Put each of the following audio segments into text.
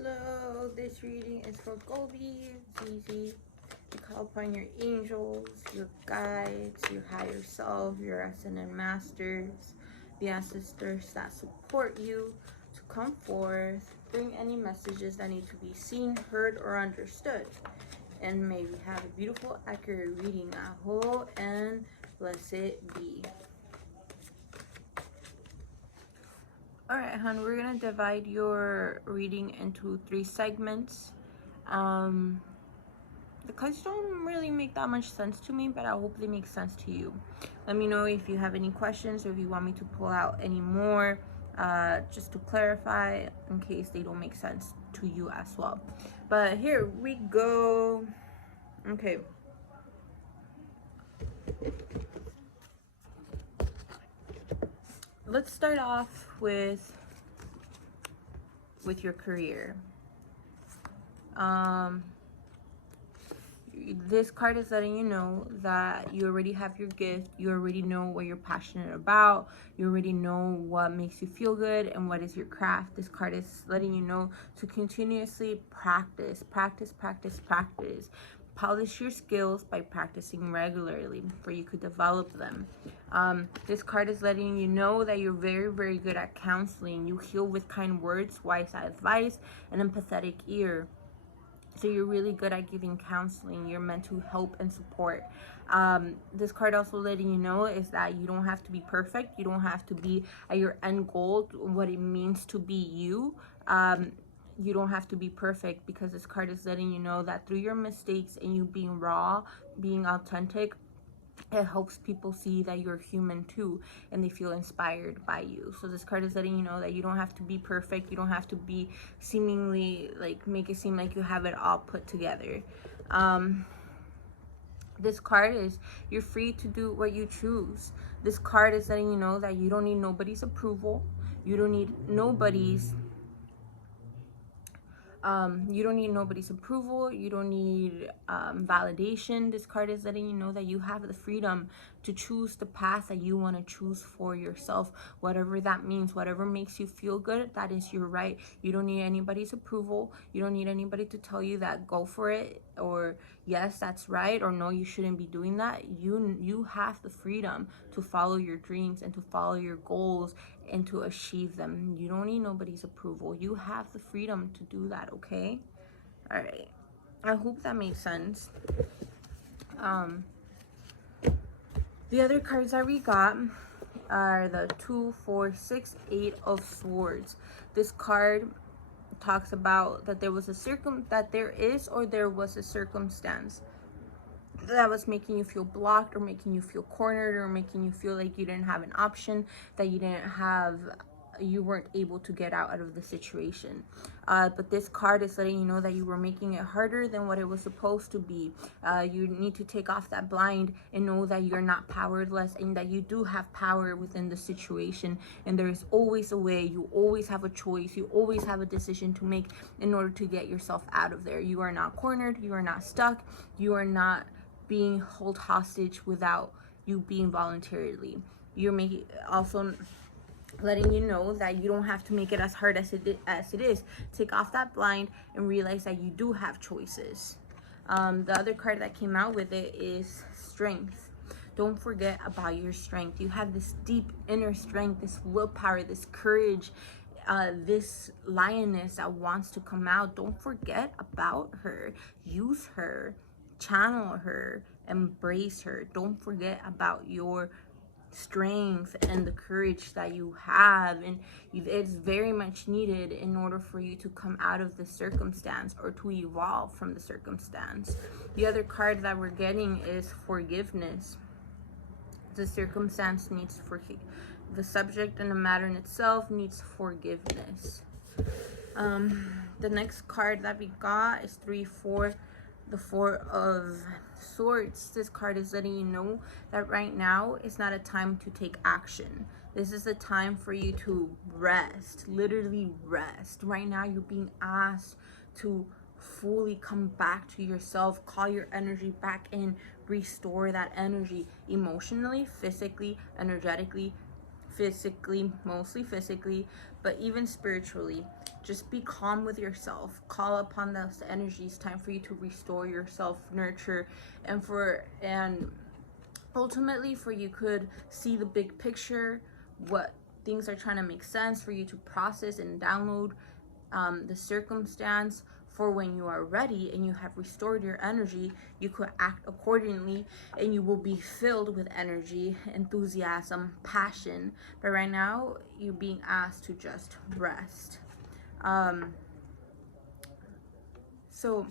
Hello, this reading is for Golbies. It's easy. You call upon your angels, your guides, your higher self, your ascended masters, the ancestors that support you to come forth, bring any messages that need to be seen, heard, or understood. And may we have a beautiful, accurate reading. Aho and blessed be. Alright, hon, we're going to divide your reading into 3 segments. The cards don't really make that much sense to me, but I hope they make sense to you. Let me know if you have any questions or if you want me to pull out any more, just to clarify in case they don't make sense to you as well. But here we go. Okay. Let's start off with your career. This card is letting you know that you already have your gift. You already know what you're passionate about. You already know what makes you feel good and what is your craft. This card is letting you know to continuously practice. Polish your skills by practicing regularly for you could develop them. This card is letting you know that you're very, very good at counseling. You heal with kind words, wise advice, and empathetic ear. So you're really good at giving counseling. You're meant to help and support. This card also letting you know is that you don't have to be perfect. You don't have to be at your end goal, what it means to be you. You don't have to be perfect, because this card is letting you know that through your mistakes and you being raw, being authentic, it helps people see that you're human too, and they feel inspired by you. So this card is letting you know that you don't have to be perfect. You don't have to be seemingly like make it seem like you have it all put together. This card is you're free to do what you choose. This card is letting you know that you don't need nobody's approval. You don't need nobody's approval. You don't need validation. This card is letting you know that you have the freedom to choose the path that you want to choose for yourself, whatever that means, whatever makes you feel good. That is your right. You don't need anybody's approval. You don't need anybody to tell you that go for it, or yes, that's right, or no, you shouldn't be doing that. You have the freedom to follow your dreams and to follow your goals and to achieve them. You don't need nobody's approval. You have the freedom to do that, okay? All right. I hope that makes sense. The other cards that we got are the 2, 4, 6, 8 of Swords. This card talks about that there was a there was a circumstance that was making you feel blocked, or making you feel cornered, or making you feel like you didn't have an option, that you weren't able to get out of the situation. But this card is letting you know that you were making it harder than what it was supposed to be. You need to take off that blind and know that you're not powerless, and that you do have power within the situation. And there is always a way. You always have a choice. You always have a decision to make in order to get yourself out of there. You are not cornered. You are not stuck. You are not being held hostage without you being voluntarily. You're making also letting you know that you don't have to make it as hard as it is. Take off that blind and realize that you do have choices. The other card that came out with it is strength. Don't forget about your strength. You have this deep inner strength, this willpower, this courage, this lioness that wants to come out. Don't forget about her. Use her. Channel her. Embrace her. Don't forget about your strength and the courage that you have, and it's very much needed in order for you to come out of the circumstance or to evolve from the circumstance. The other card that we're getting is forgiveness. The circumstance needs the subject and the matter in itself needs forgiveness. The next card that we got is 3, 4, the 4 of Swords. This card is letting you know that right now is not a time to take action. This is a time for you to rest, literally rest. Right now you're being asked to fully come back to yourself, call your energy back in, restore that energy emotionally, physically, energetically, mostly physically, but even spiritually. just be calm with yourself. Call upon those energies. Time for you to restore yourself, nurture, and ultimately for you could see the big picture, what things are trying to make sense for you to process and download the circumstance for when you are ready and you have restored your energy. You could act accordingly and you will be filled with energy, enthusiasm, passion. But right now you're being asked to just rest. So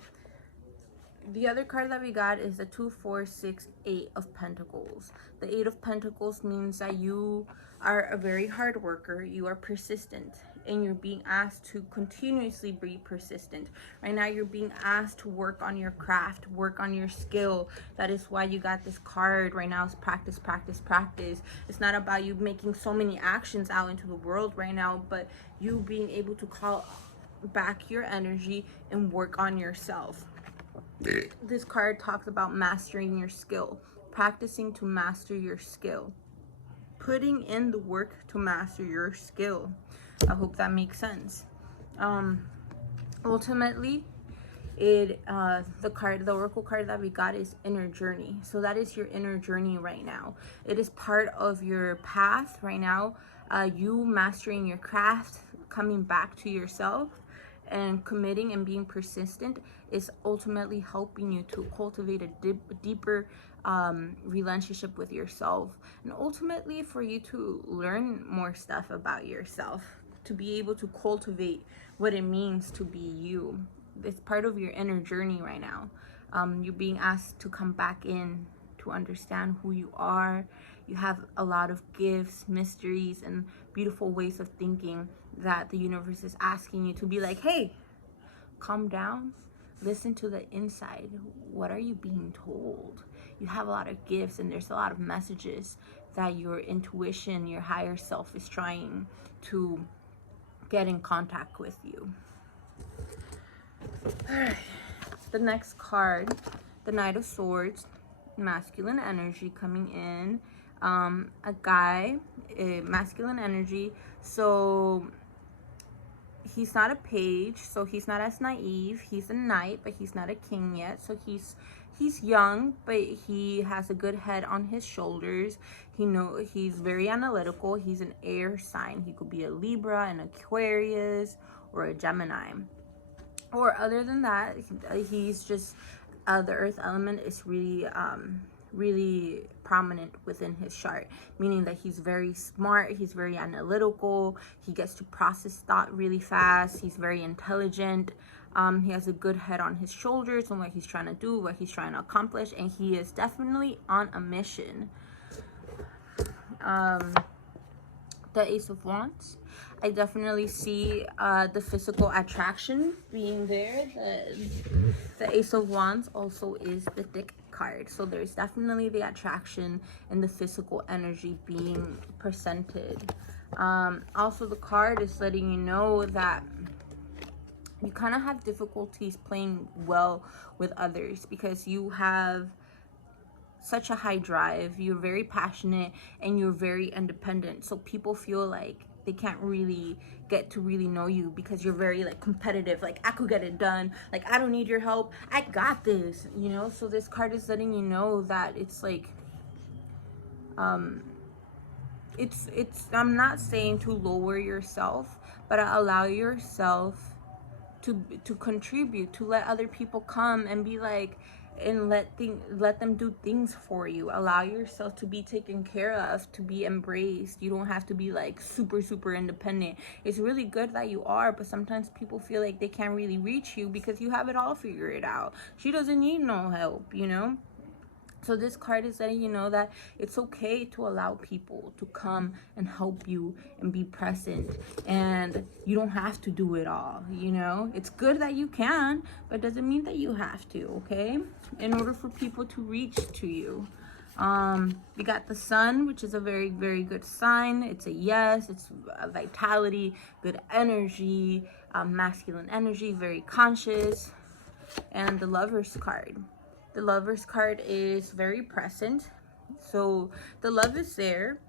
the other card that we got is the 2, 4, 6, 8 of Pentacles. The 8 of Pentacles means that you are a very hard worker. You are persistent and you're being asked to continuously be persistent. Right now you're being asked to work on your craft, work on your skill. That is why you got this card right now. Is practice, practice, practice. It's not about you making so many actions out into the world right now, but you being able to call back your energy and work on yourself. This card talks about mastering your skill, practicing to master your skill, putting in the work to master your skill. I hope that makes sense. Ultimately, the oracle card that we got is inner journey. So that is your inner journey right now. It is part of your path right now. You mastering your craft, coming back to yourself, and committing and being persistent is ultimately helping you to cultivate a deeper relationship with yourself, and ultimately for you to learn more stuff about yourself, to be able to cultivate what it means to be you. It's part of your inner journey right now. You're being asked to come back in to understand who you are. You have a lot of gifts, mysteries, and beautiful ways of thinking that the universe is asking you to be like, hey, calm down, listen to the inside. What are you being told? You have a lot of gifts and there's a lot of messages that your intuition, your higher self is trying to get in contact with you. The next card, the Knight of Swords, masculine energy coming in. A guy, masculine energy. So he's not a page, so he's not as naive. He's a knight, but he's not a king yet. So he's young, but he has a good head on his shoulders. He's very analytical. He's an air sign. He could be a Libra, an Aquarius, or a Gemini. Or other than that, he's just the earth element is really prominent within his chart, meaning that he's very smart, he's very analytical, he gets to process thought really fast, he's very intelligent, he has a good head on his shoulders and what he's trying to do, what he's trying to accomplish, and he is definitely on a mission. The Ace of Wands, I definitely see the physical attraction being there. The Ace of Wands also is the Dick card, so there's definitely the attraction and the physical energy being presented. Also, the card is letting you know that you kind of have difficulties playing well with others because you have such a high drive, you're very passionate, and you're very independent. So people feel like they can't really get to really know you because you're very like competitive, like I could get it done, like I don't need your help, I got this, you know. So this card is letting you know that it's like it's I'm not saying to lower yourself, but allow yourself to contribute, to let other people come and be like, and let them do things for you. Allow yourself to be taken care of, to be embraced. You don't have to be like super independent. It's really good that you are, but sometimes people feel like they can't really reach you because you have it all figured out. She doesn't need no help, you know. So this card is letting you know that it's okay to allow people to come and help you and be present, and you don't have to do it all, you know. It's good that you can, but it doesn't mean that you have to, okay? In order for people to reach to you. We got the Sun, which is a very good sign. It's a yes, it's a vitality, good energy, masculine energy, very conscious. And the Lovers card. The Lovers card is very present. So the love is there.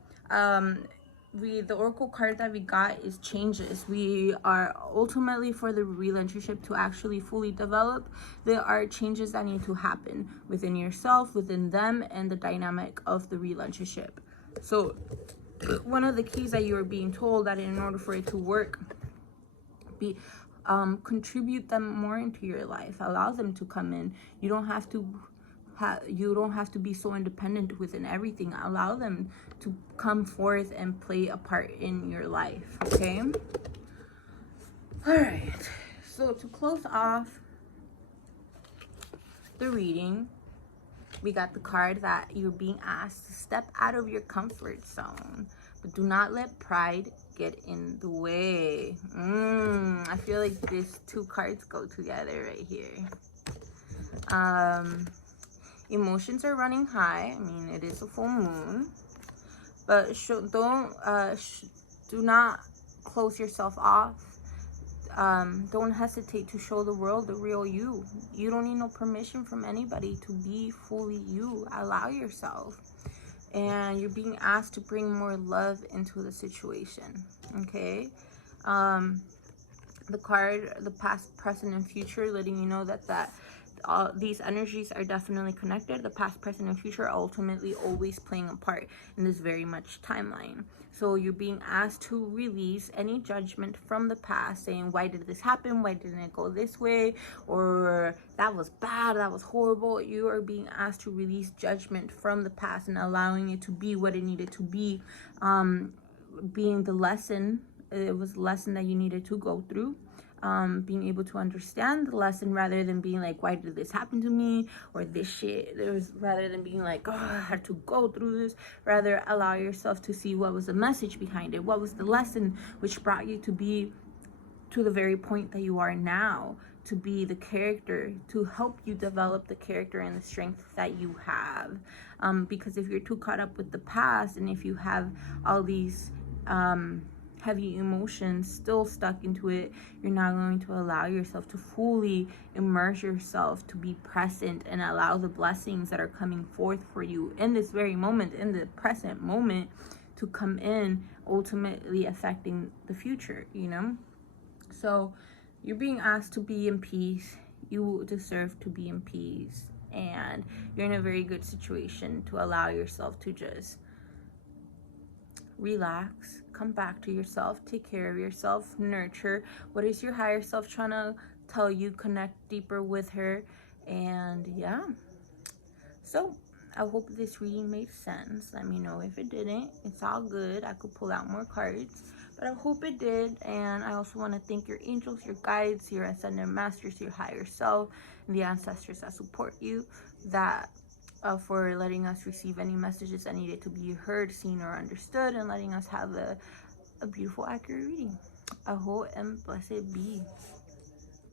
the oracle card that we got is changes. We are ultimately, for the relationship to actually fully develop, there are changes that need to happen within yourself, within them, and the dynamic of the relationship. So one of the keys that you are being told, that in order for it to work, contribute them more into your life, allow them to come in. You don't have to be so independent within everything. Allow them to come forth and play a part in your life. Okay, all right, so to close off the reading, we got the card that you're being asked to step out of your comfort zone, but do not let pride get in the way. I feel like these two cards go together right here. Emotions are running high. I mean, it is a full moon, but do not close yourself off. Don't hesitate to show the world the real you. You don't need no permission from anybody to be fully you. Allow yourself. And you're being asked to bring more love into the situation. Okay, the card, the past, present, and future, letting you know that these energies are definitely connected. The past, present, and future are ultimately always playing a part in this very much timeline. So you're being asked to release any judgment from the past, saying, why did this happen? Why didn't it go this way? Or that was bad, that was horrible. You are being asked to release judgment from the past and allowing it to be what it needed to be, being the lesson. It was a lesson that you needed to go through. Being able to understand the lesson, rather than being like, why did this happen to me, or this shit, rather than being like, oh, I had to go through this. Rather, allow yourself to see what was the message behind it, what was the lesson which brought you to be to the very point that you are now, to be the character, to help you develop the character and the strength that you have. Because if you're too caught up with the past, and if you have all these heavy emotions still stuck into it, you're not going to allow yourself to fully immerse yourself, to be present and allow the blessings that are coming forth for you in this very moment, in the present moment, to come in, ultimately affecting the future, you know? So you're being asked to be in peace. You deserve to be in peace, and you're in a very good situation to allow yourself to just relax, come back to yourself, take care of yourself, nurture. What is your higher self trying to tell you? Connect deeper with her. And yeah, so I hope this reading made sense. Let me know if it didn't. It's all good. I could pull out more cards, but I hope it did. And I also want to thank your angels, your guides, your ascended masters, your higher self, and the ancestors that support you, that for letting us receive any messages that needed to be heard, seen, or understood, and letting us have a beautiful, accurate reading. Aho and blessed be.